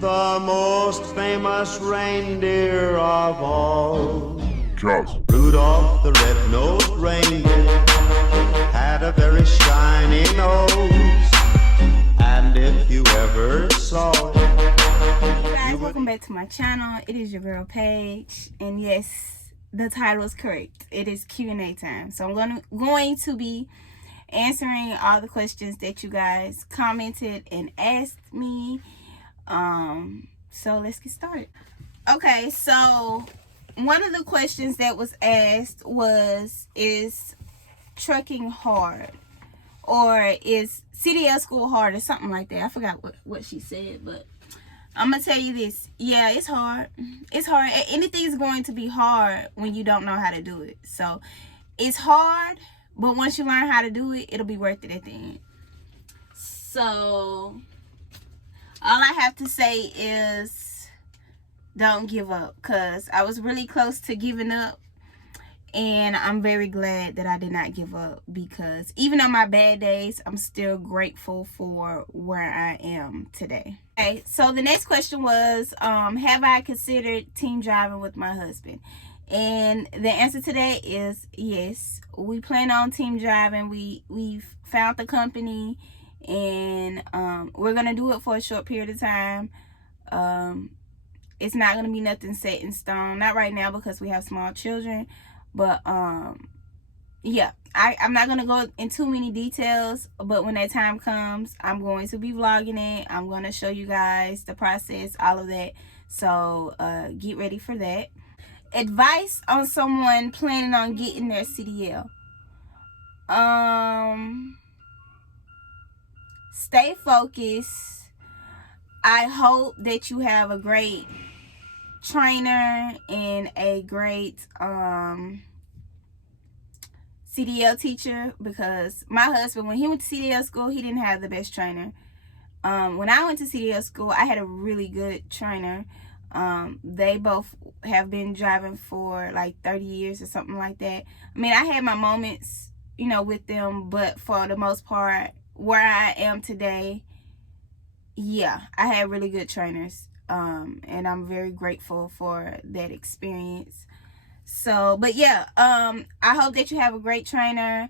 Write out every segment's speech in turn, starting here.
The most famous reindeer of all. Just Rudolph the red-nosed reindeer had a very shiny nose. And if you ever saw it, Guys, welcome back to my channel. It is your girl Paige, and yes, the title is correct. It is Q&A time. So I'm going to be answering all the questions that you guys commented and asked me. So let's get started. Okay, so one of the questions that was asked was, is trucking hard? Or is CDL school hard, or something like that? I forgot what she said, but I'm gonna tell you this. Yeah, it's hard. It's hard. Anything is going to be hard when you don't know how to do it. So it's hard, but once you learn how to do it, it'll be worth it at the end. So all I have to say is don't give up, because I was really close to giving up, and I'm very glad that I did not give up, because even on my bad days, I'm still grateful for where I am today. Okay, so the next question was, have I considered team driving with my husband? And the answer to that is yes. We plan on team driving. We've found the company, and we're gonna do it for a short period of time. It's not gonna be nothing set in stone, not right now, because we have small children. But yeah, I'm not gonna go into too many details, but when that time comes, I'm going to be vlogging it. I'm gonna show you guys the process, all of that. So get ready for that. Advice on someone planning on getting their CDL. Stay focused. I hope that you have a great trainer and a great CDL teacher, because my husband, when he went to CDL school, he didn't have the best trainer. When I went to CDL school, I had a really good trainer. They both have been driving for like 30 years or something like that. I mean, I had my moments, with them, but for the most part, where I am today, yeah, I had really good trainers. And I'm very grateful for that experience. So, but yeah, I hope that you have a great trainer.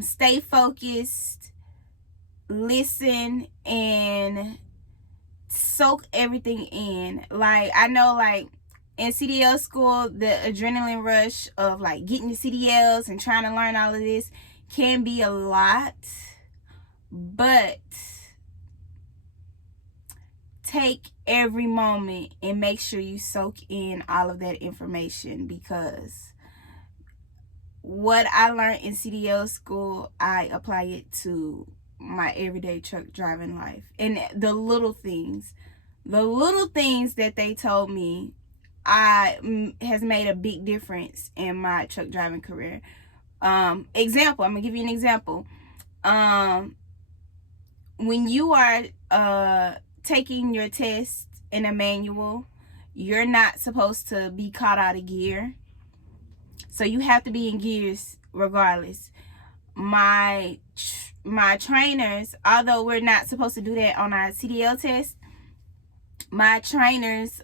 Stay focused, listen, and soak everything in. Like, I know, like, in CDL school, the adrenaline rush of like getting your CDLs and trying to learn all of this can be a lot, but take every moment and make sure you soak in all of that information, because what I learned in CDL school, I apply it to my everyday truck driving life. And the little things that they told me has made a big difference in my truck driving career. Example, I'm gonna give you an example. When you are taking your test in a manual, you're not supposed to be caught out of gear, so you have to be in gears regardless. My trainers, although we're not supposed to do that on our CDL test, my trainers,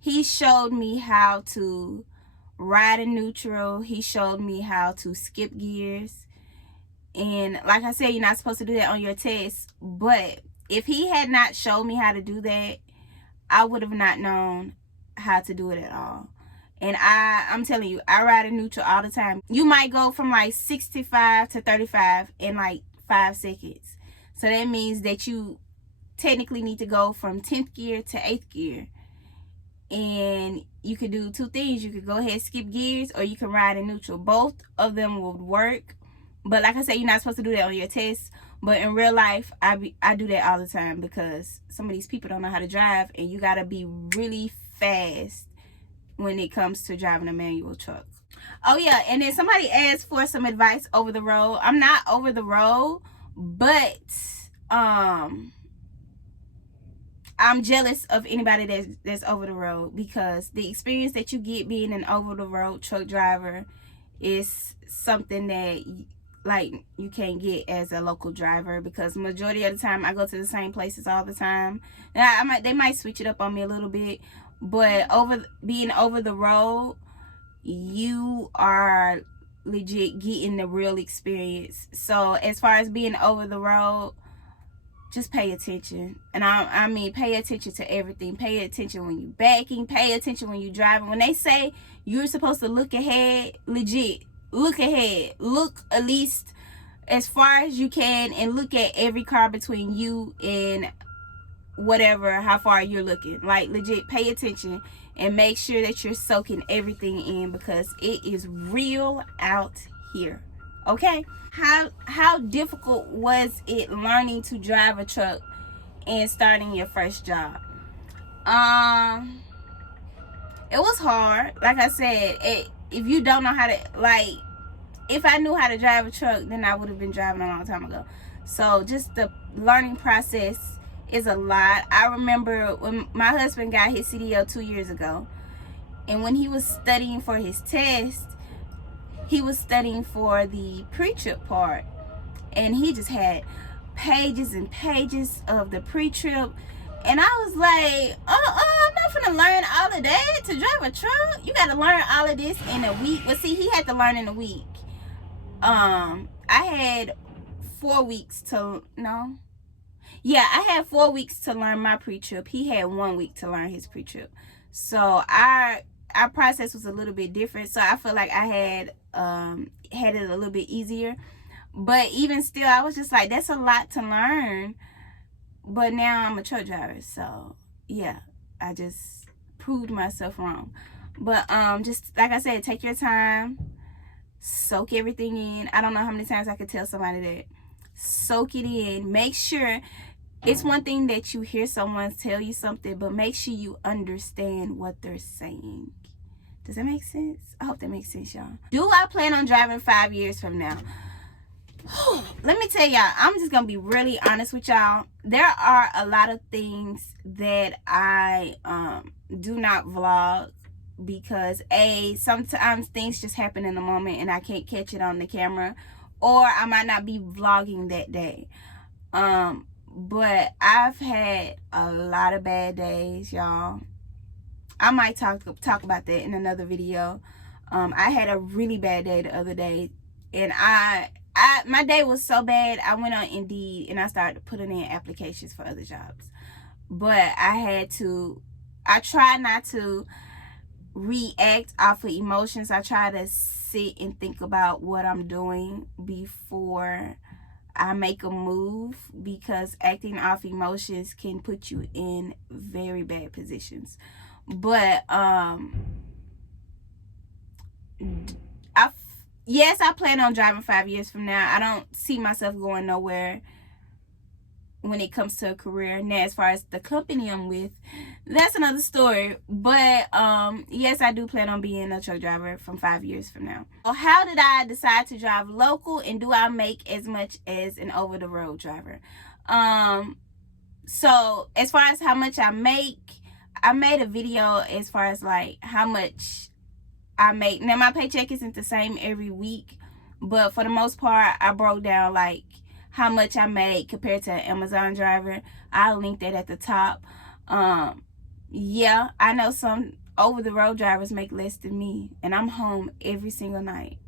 he showed me how to ride in neutral. He showed me how to skip gears. And like I said, you're not supposed to do that on your test. But if he had not showed me how to do that, I would have not known how to do it at all. And I'm telling you, I ride in neutral all the time. You might go from like 65 to 35 in like 5 seconds. So that means that you technically need to go from 10th gear to 8th gear. And you could do two things. You could go ahead and skip gears, or you can ride in neutral. Both of them would work. But like I said, you're not supposed to do that on your test. But in real life, I do that all the time, because some of these people don't know how to drive, and you got to be really fast when it comes to driving a manual truck. Oh yeah, and then somebody asked for some advice over the road. I'm not over the road, but I'm jealous of anybody that's over the road, because the experience that you get being an over the road truck driver is something that like you can't get as a local driver, because majority of the time I go to the same places all the time. Now they might switch it up on me a little bit, but being over the road, you are legit getting the real experience. So as far as being over the road, just pay attention. And I mean, pay attention to everything. Pay attention when you're backing. Pay attention when you're driving. When they say you're supposed to look ahead, legit, look ahead. Look at least as far as you can, and look at every car between you and whatever, how far you're looking. Like, legit, pay attention and make sure that you're soaking everything in, because it is real out here. Okay? How difficult was it learning to drive a truck and starting your first job? It was hard. Like I said, if you don't know how to, like, if I knew how to drive a truck, then I would have been driving a long time ago. So just the learning process is a lot. I remember when my husband got his CDL 2 years ago, and when he was studying for his test, he was studying for the pre-trip part, and he just had pages and pages of the pre-trip, and I was like, I'm not gonna learn all of that to drive a truck. You gotta learn all of this in a week. But see, he had to learn in a week. I had 4 weeks to I had 4 weeks to learn my pre-trip. He had 1 week to learn his pre-trip. So our process was a little bit different. So I feel like I had it a little bit easier. But even still, I was just like, that's a lot to learn. But now I'm a truck driver. So yeah, I just proved myself wrong. But just like I said, take your time. Soak everything in. I don't know how many times I could tell somebody that. Soak it in. Make sure, it's one thing that you hear someone tell you something, but make sure you understand what they're saying. Does that make sense? I hope that makes sense, y'all. Do I plan on driving 5 years from now? Let me tell y'all, I'm just gonna be really honest with y'all. There are a lot of things that I do not vlog, because sometimes things just happen in the moment and I can't catch it on the camera, or I might not be vlogging that day. But I've had a lot of bad days, y'all. I might talk about that in another video. I had a really bad day the other day, and my day was so bad, I went on Indeed and I started putting in applications for other jobs. But I try not to react off of emotions. I try to sit and think about what I'm doing before I make a move, because acting off emotions can put you in very bad positions. But yes, I plan on driving 5 years from now. I don't see myself going nowhere when it comes to a career. Now, as far as the company I'm with, that's another story. But yes, I do plan on being a truck driver from 5 years from now. So how did I decide to drive local, and do I make as much as an over-the-road driver? So as far as how much I make, I made a video as far as like how much I make. Now, my paycheck isn't the same every week, but for the most part, I broke down like how much I make compared to an Amazon driver. I'll link that at the top. Yeah, I know some over-the-road drivers make less than me, and I'm home every single night.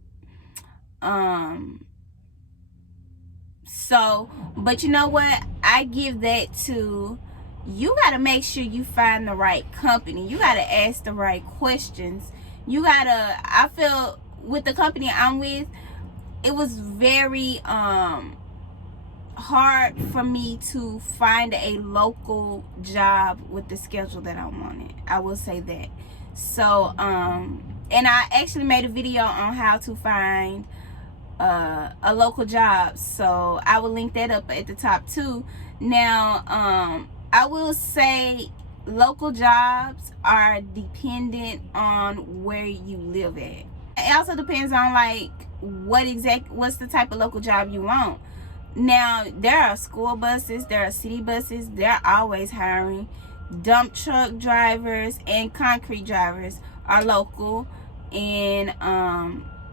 So, but you know what? I give that to, you got to make sure you find the right company. You got to ask the right questions. You got to, I feel with the company I'm with, it was very hard for me to find a local job with the schedule that I wanted. I will say that. So and I actually made a video on how to find a local job, so I will link that up at the top too. Now I will say local jobs are dependent on where you live at. It also depends on like what's the type of local job you want. Now, there are school buses, there are city buses, they're always hiring. Dump truck drivers and concrete drivers are local, and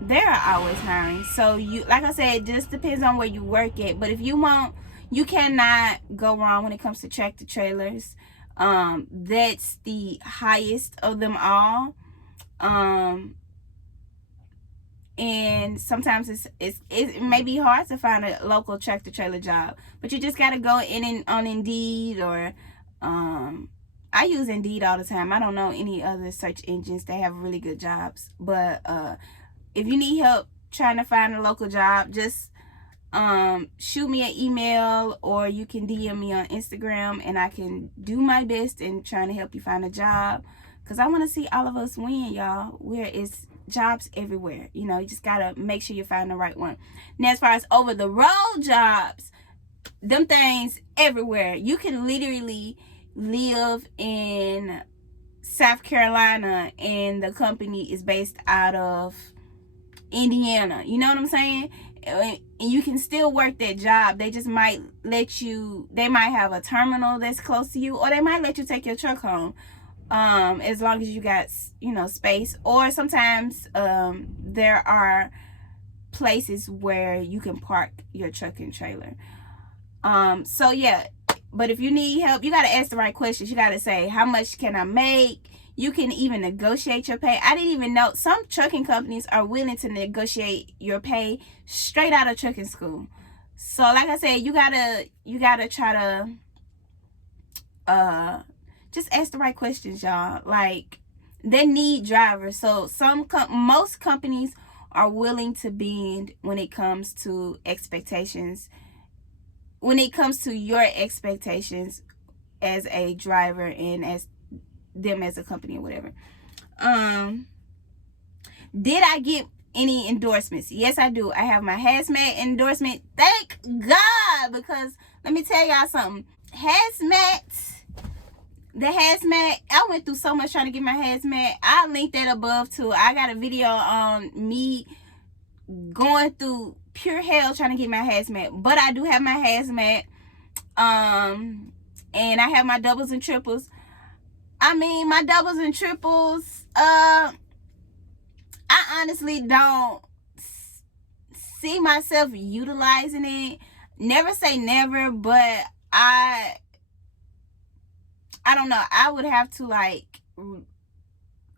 they're always hiring. So you, like I said, it just depends on where you work at. But if you want, you cannot go wrong when it comes to tractor trailers. That's the highest of them all. And sometimes it may be hard to find a local tractor trailer job, but you just got to go in on Indeed, or I use Indeed all the time. I don't know any other search engines that have really good jobs, but if you need help trying to find a local job, just shoot me an email, or you can DM me on Instagram, and I can do my best in trying to help you find a job, because I want to see all of us win, y'all. Where it's jobs everywhere, you know, you just gotta make sure you find the right one. Now, as far as over the road jobs, them things everywhere. You can literally live in South Carolina and the company is based out of Indiana, you know what I'm saying? And you can still work that job. They just might let you, they might have a terminal that's close to you, or they might let you take your truck home, as long as you got, you know, space. Or sometimes there are places where you can park your truck and trailer. So yeah, but if you need help, you got to ask the right questions. You got to say, how much can I make? You can even negotiate your pay. I didn't even know some trucking companies are willing to negotiate your pay straight out of trucking school. So like I said, you gotta try to just ask the right questions, y'all. Like, they need drivers. So most companies are willing to bend when it comes to expectations. When it comes to your expectations as a driver and as them as a company or whatever. Did I get any endorsements? Yes, I do. I have my hazmat endorsement. Thank God, because let me tell y'all something. The hazmat, I went through so much trying to get my hazmat. I linked that above too. I got a video on me going through pure hell trying to get my hazmat, but I do have my hazmat. And I have my doubles and triples. I mean, my doubles and triples, I honestly don't see myself utilizing it. Never say never, but I don't know. I would have to like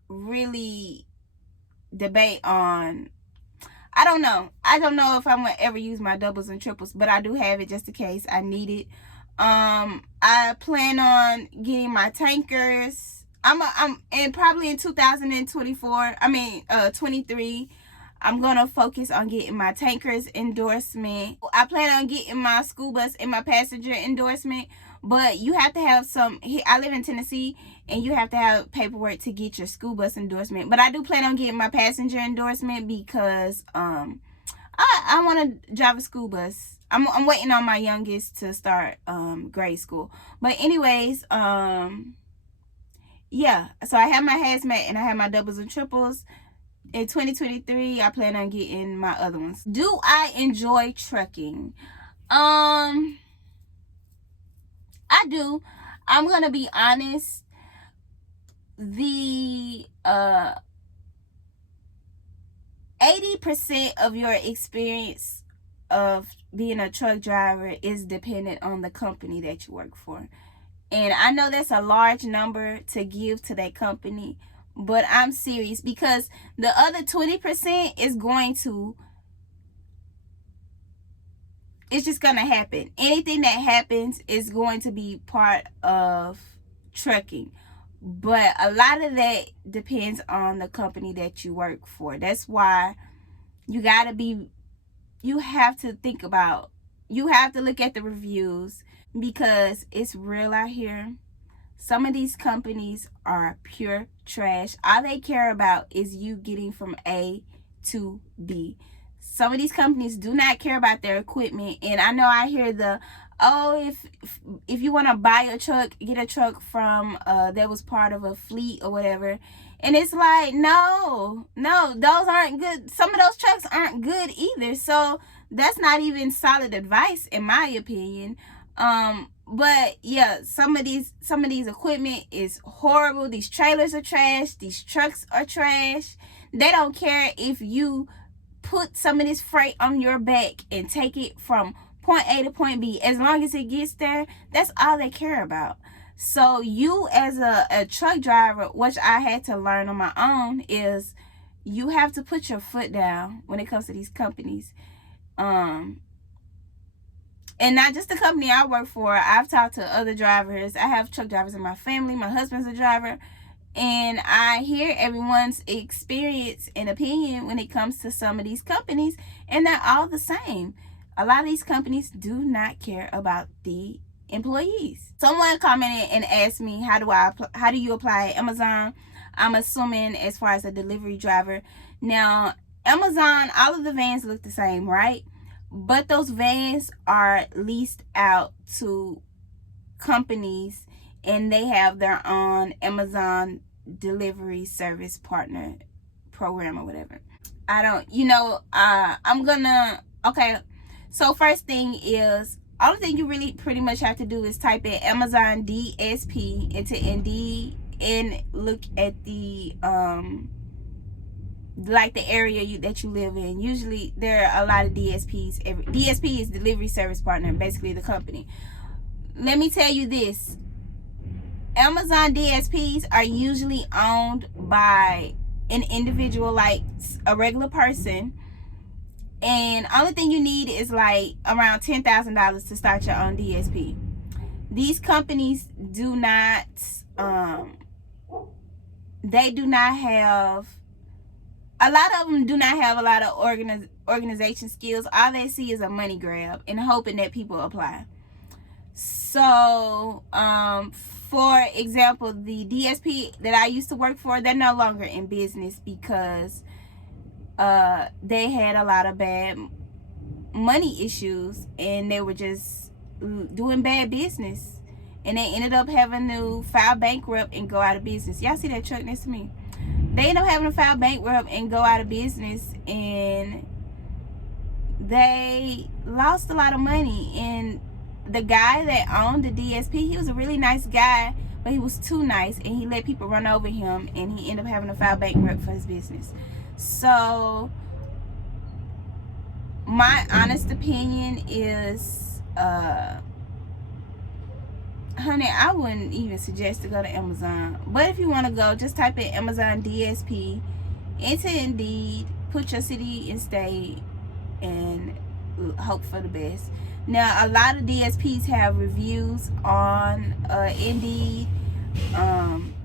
really debate on, I don't know if I'm gonna ever use my doubles and triples, but I do have it just in case I need it. I plan on getting my tankers. And probably in 2024, 23, I'm gonna focus on getting my tankers endorsement. I plan on getting my school bus and my passenger endorsement, but you have to have some. I live in Tennessee, and you have to have paperwork to get your school bus endorsement. But I do plan on getting my passenger endorsement because I want to drive a school bus. I'm waiting on my youngest to start grade school. But anyways, yeah. So I have my hazmat and I have my doubles and triples. In 2023, I plan on getting my other ones. Do I enjoy trucking? I do. I'm gonna be honest. The 80% of your experience of being a truck driver is dependent on the company that you work for. And I know that's a large number to give to that company, but I'm serious, because the other 20% is it's just going to happen. Anything that happens is going to be part of trucking. But a lot of that depends on the company that you work for. That's why you have to think about, you have to look at the reviews, because it's real out here. Some of these companies are pure trash. All they care about is you getting from A to B. Some of these companies do not care about their equipment. And I know I hear if you want to buy a truck, get a truck from that was part of a fleet or whatever. And it's like, no, those aren't good. Some of those trucks aren't good either. So that's not even solid advice, in my opinion. But yeah, some of these equipment is horrible. These trailers are trash. These trucks are trash. They don't care if you put some of this freight on your back and take it from point A to point B. As long as it gets there, that's all they care about. So you as a truck driver, which I had to learn on my own, is you have to put your foot down when it comes to these companies. And not just the company I work for. I've talked to other drivers. I have truck drivers in my family. My husband's a driver. And I hear everyone's experience and opinion when it comes to some of these companies. And they're all the same. A lot of these companies do not care about the employees. Someone commented and asked me, how do you apply at Amazon? I'm assuming as far as a delivery driver. Now, Amazon, all of the vans look the same, right? But those vans are leased out to companies, and they have their own Amazon delivery service partner program or whatever. Okay. So first thing is, all thing you really pretty much have to do is type in Amazon DSP into Indeed and look at the like the area that you live in. Usually there are a lot of DSPs. DSP is delivery service partner, basically the company. Let me tell you this. Amazon DSPs are usually owned by an individual, like a regular person. And only thing you need is like around $10,000 to start your own DSP. These companies do not, they do not have, a lot of them do not have a lot of organization skills. All they see is a money grab and hoping that people apply. So, for example, the DSP that I used to work for, they're no longer in business because they had a lot of bad money issues and they were just doing bad business, and they ended up having to file bankrupt and go out of business. Y'all see that truck next to me? They ended up having to file bankrupt and go out of business, and they lost a lot of money. And the guy that owned the DSP, he was a really nice guy, but he was too nice and he let people run over him, and he ended up having to file bankrupt for his business. So my honest opinion is, honey, I wouldn't even suggest to go to Amazon. But if you want to go, just type in Amazon DSP into Indeed, put your city and state, and hope for the best. Now, a lot of DSPs have reviews on Indeed,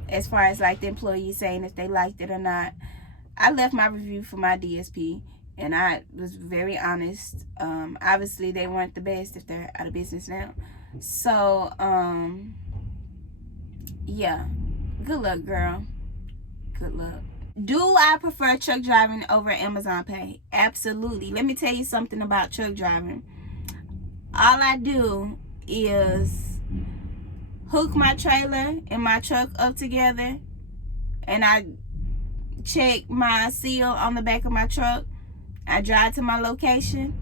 as far as like the employees saying if they liked it or not. I left my review for my DSP, and I was very honest. Obviously, they weren't the best if they're out of business now. So, yeah. Good luck, girl. Good luck. Do I prefer truck driving over Amazon Pay? Absolutely. Let me tell you something about truck driving. All I do is hook my trailer and my truck up together, and I check my seal on the back of my truck. I drive to my location.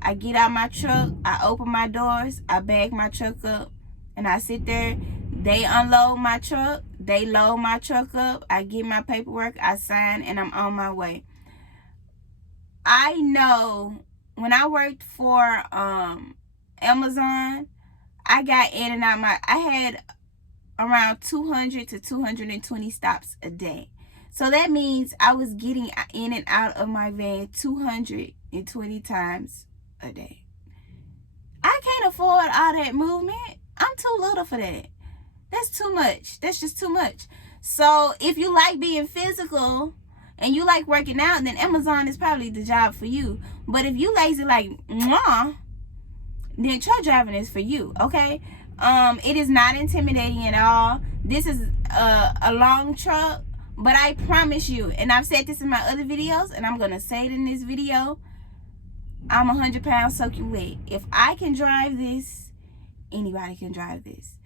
I get out my truck. I open my doors. I bag my truck up, and I sit there. They unload my truck. They load my truck up. I get my paperwork. I sign, and I'm on my way. I know when I worked for Amazon, I got in and out I had around 200 to 220 stops a day. So that means I was getting in and out of my van 220 times a day. I can't afford all that movement. I'm too little for that. That's too much. That's just too much. So if you like being physical and you like working out, then Amazon is probably the job for you. But if you lazy like mwah, then truck driving is for you, okay? It is not intimidating at all. This is a long truck, but I promise you, and I've said this in my other videos, and I'm gonna say it in this video, I'm 100 pounds soaking wet. If I can drive this, anybody can drive this.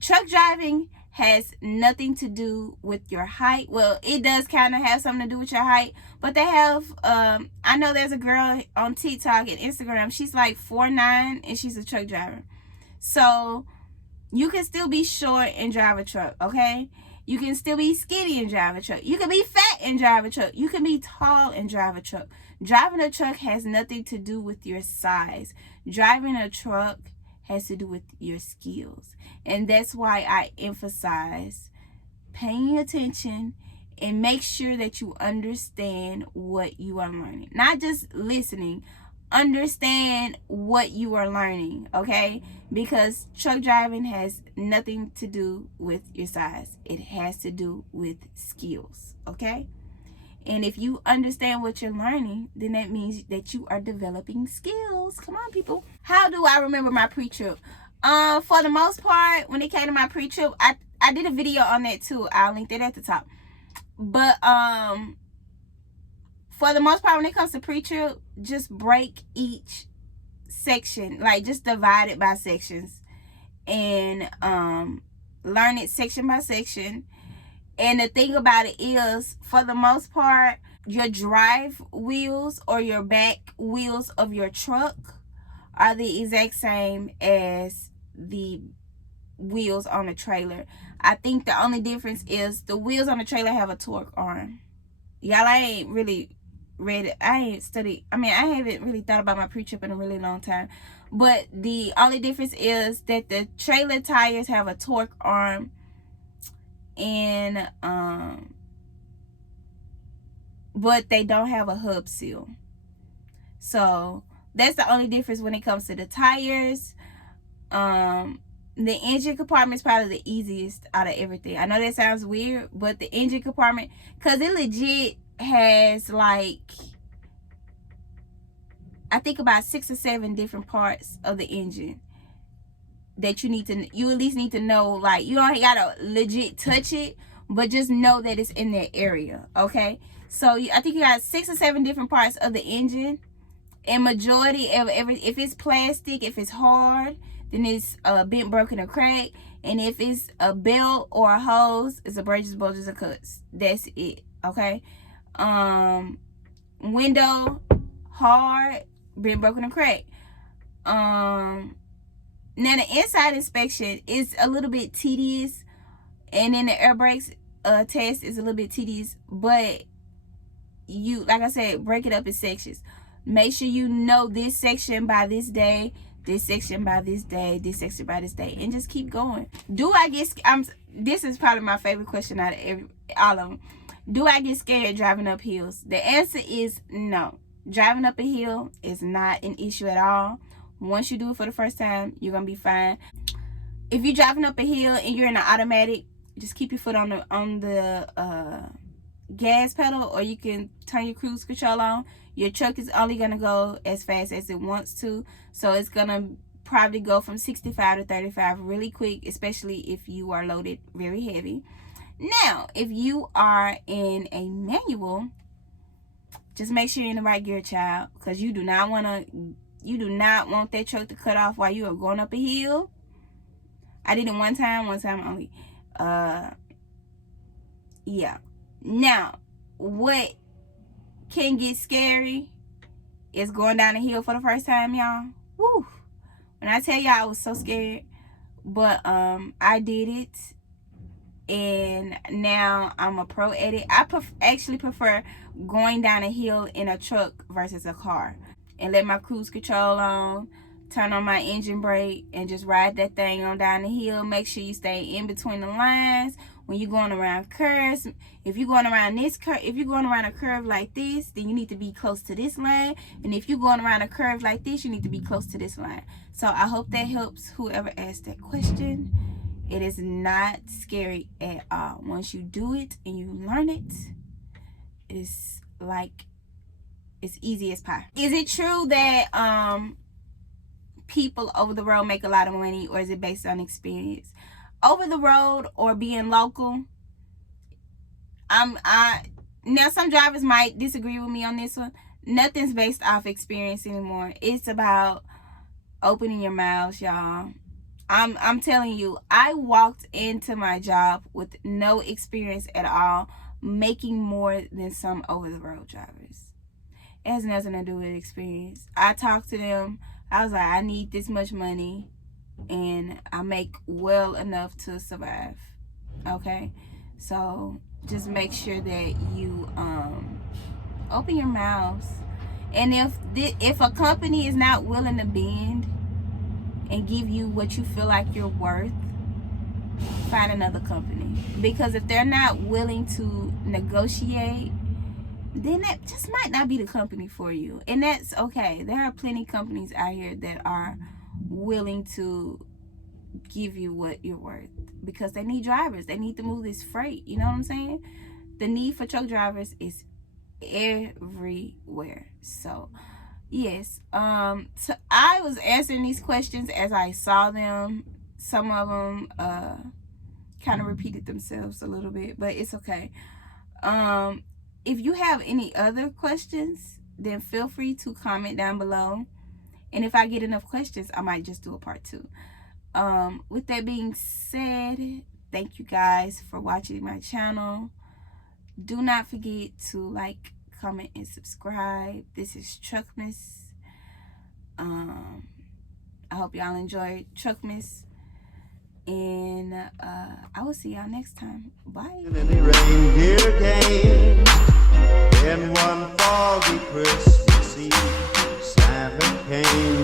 Truck driving has nothing to do with your height. Well, it does kind of have something to do with your height, but they have, I know there's a girl on TikTok and Instagram, she's like 4'9", and she's a truck driver. So you can still be short and drive a truck, okay? You can still be skinny and drive a truck. You can be fat and drive a truck. You can be tall and drive a truck. Driving a truck has nothing to do with your size. Driving a truck has to do with your skills. And that's why I emphasize paying attention and make sure that you understand what you are learning. Not just listening. Understand what you are learning, okay? Because truck driving has nothing to do with your size. It has to do with skills, okay? And if you understand what you're learning, then that means that you are developing skills. Come on, people. How do I remember my pre-trip? For the most part, when it came to my pre-trip, I did a video on that too. I'll link that at the top. But for the most part, when it comes to pre-trip, just break each section, like just divide it by sections, and learn it section by section. And the thing about it is, for the most part, your drive wheels or your back wheels of your truck are the exact same as the wheels on the trailer. I think the only difference is the wheels on the trailer have a torque arm. Y'all, I ain't really read it. I ain't studied. I mean, I haven't really thought about my pre-trip in a really long time. But the only difference is that the trailer tires have a torque arm, and but they don't have a hub seal. So that's the only difference when it comes to the tires. The engine compartment is probably the easiest out of everything. I know that sounds weird, but the engine compartment, because it legit has like, I think about 6 or 7 different parts of the engine that you at least need to know. Like, you don't gotta legit touch it, but just know that it's in that area, okay? So I think you got 6 or 7 different parts of the engine, and majority of if it's plastic, if it's hard, then it's bent, broken, or cracked. And if it's a belt or a hose, it's abrasions, bulges, or cuts. That's it, okay? Window, hard, bent, broken, or cracked. Now the inside inspection is a little bit tedious, and then the air brakes test is a little bit tedious, but you, like I said, break it up in sections. Make sure you know this section by this day, this section by this day, this section by this day, and just keep going. Do I get this is probably my favorite question out of all of them. Do I get scared driving up hills? The answer is no. Driving up a hill is not an issue at all. Once you do it for the first time, you're gonna be fine. If you're driving up a hill and you're in an automatic, just keep your foot on the gas pedal, or you can turn your cruise control on. Your truck is only gonna go as fast as it wants to, so it's gonna probably go from 65 to 35 really quick, especially if you are loaded very heavy. Now, if you are in a manual, just make sure you're in the right gear, child, because you do not want that truck to cut off while you are going up a hill. I did it one time only. Yeah. Now, what can get scary is going down the hill for the first time, y'all. Woo. When I tell y'all, I was so scared, but I did it, and now I'm a pro at it. I actually prefer going down a hill in a truck versus a car, and let my cruise control on, turn on my engine brake, and just ride that thing on down the hill. Make sure you stay in between the lines when you're going around curves. If you're going around this curve, if you're going around a curve like this, then you need to be close to this line. And if you're going around a curve like this, you need to be close to this line. So I hope that helps whoever asked that question. It is not scary at all. Once you do it and you learn it, it's like, it's easy as pie. Is it true that people over the road make a lot of money, or is it based on experience? Over the road or being local, now some drivers might disagree with me on this one. Nothing's based off experience anymore. It's about opening your mouths, y'all. I'm telling you, I walked into my job with no experience at all, making more than some over the road drivers. It has nothing to do with experience. I talked to them. I was like, I need this much money, and I make well enough to survive. Okay? So just make sure that you open your mouths. And if a company is not willing to bend and give you what you feel like you're worth, find another company. Because if they're not willing to negotiate, then that just might not be the company for you. And that's okay. There are plenty of companies out here that are willing to give you what you're worth, because they need drivers. They need to move this freight. You know what I'm saying? The need for truck drivers is everywhere. So yes, so I was answering these questions as I saw them. Some of them kind of repeated themselves a little bit, but it's okay. If you have any other questions, then feel free to comment down below, and if I get enough questions, I might just do a part 2. With that being said, thank you guys for watching my channel. Do not forget to like, comment, and subscribe. This is Truckmas. I hope y'all enjoyed Truckmas, and I will see y'all next time. Bye. In any reindeer game, in one foggy Christmas Eve, Santa came.